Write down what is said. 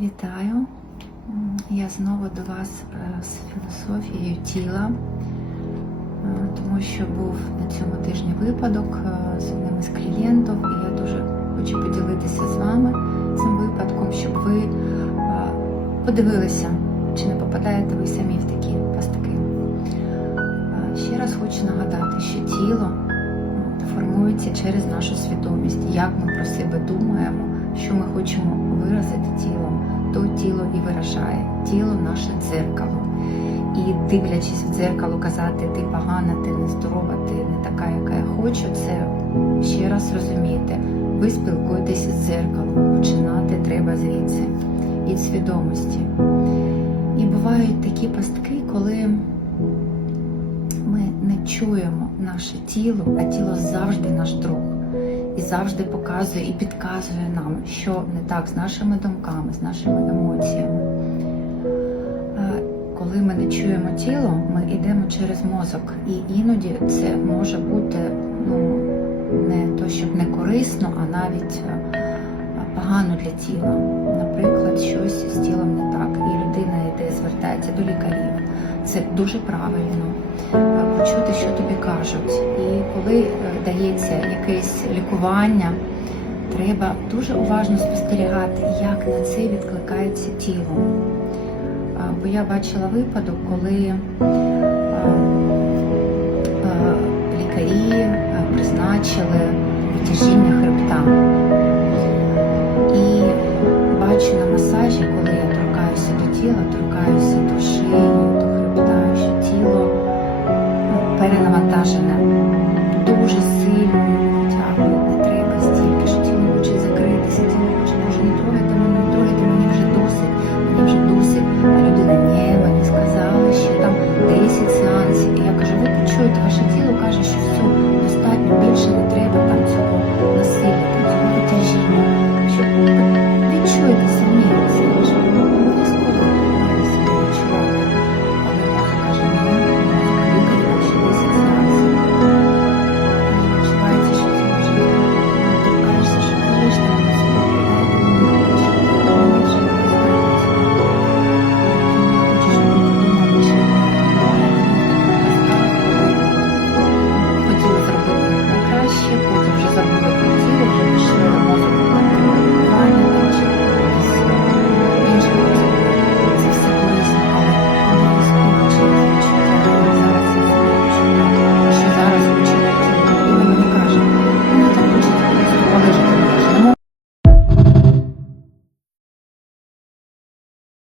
Вітаю! Я знову до вас е, з філософією тіла, Е, тому що був на цьому тижні випадок е, з одним із клієнтів, і я дуже хочу поділитися з вами цим випадком, щоб ви подивилися, чи не попадаєте ви самі в такі пастки. Ще раз хочу нагадати, що тіло формується через нашу свідомість, як ми про себе думаємо, що ми хочемо виразити тілом, то тіло і виражає. Тіло наше дзеркало. І дивлячись в дзеркало, казати ти погана, ти нездорова, ти не така, яка я хочу, це ще раз розумієте, ви спілкуєтесь з дзеркалом, починати треба звідси від свідомості. І бувають такі пастки, коли ми не чуємо наше тіло, а тіло завжди наш друг. І завжди показує і підказує нам, що не так з нашими думками, з нашими емоціями. Е, Коли ми не чуємо тіло, ми йдемо через мозок, і іноді це може бути ну, не то, щоб не корисно, а навіть е, погано для тіла. Наприклад, щось з тілом не так, і людина йде, звертається до лікарів. Це дуже правильно е, почути, що тобі кажуть. І коли дається якесь лікування, треба дуже уважно спостерігати, як на це відкликається тіло. Бо я бачила випадок, коли лікарі призначили витяжіння хребта. дякую, дуже.